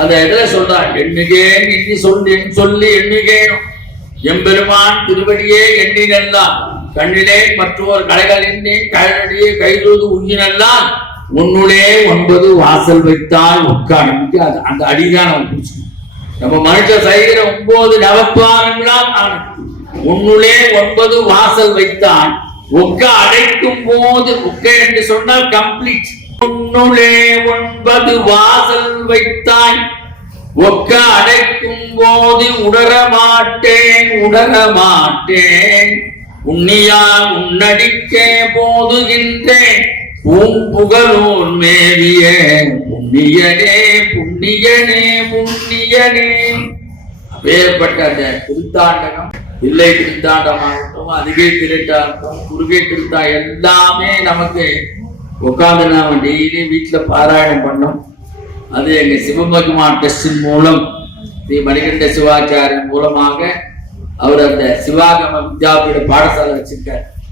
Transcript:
அந்த இடத்துல சொல்றான், எண்ணுகேன் எண்ணி சொல்லி எண்ணுகேன் எம்பெருமான் திருவடியே எண்ணினெல்லாம் கண்ணிலே மற்றோர் கலைகள் எண்ணேன் கழனடியே கைதூது உஞ்சினெல்லாம் உன்னுளே 9 வாசல் வைத்தால் உட்கார்ந்து அந்த அடிதான் நம்ம பிடிச்சோம். நம்ம மனுஷன் செய்கிற 9 நவத்வாரங்களால் ஆனது. உன்னுளே 9 வாசல் வைத்தான் ஒக்க அடைக்கும் போது ஒக்க என்று சொன்னால் கம்ப்ளீட். உன்னுளே 9 வாசல் வைத்தாய் ஒக்க அடைக்கும் போது உணரமாட்டேன் உன்னியா உன்னடிக்கே போதுகின்றேன் பூம்புகழோன் மேவிய புண்ணியனே அப்பேற்பட்ட அந்த திருத்தாண்டகம், இல்லை திருத்தாண்டமாகட்டும், அதிகை திருட்டாகட்டும், குறுகை திருத்தா எல்லாமே நமக்கு உட்காந்து நாம டெய்லி வீட்டுல பாராயணம் பண்ணோம். அது எங்க சிவபெருமா டெஸ்டின் மூலம் ஸ்ரீ மணிகண்ட சிவாச்சாரியன் மூலமாக அவர் அந்த சிவாகம வித்யாபீட பாடசாலை வச்சிருக்கார்.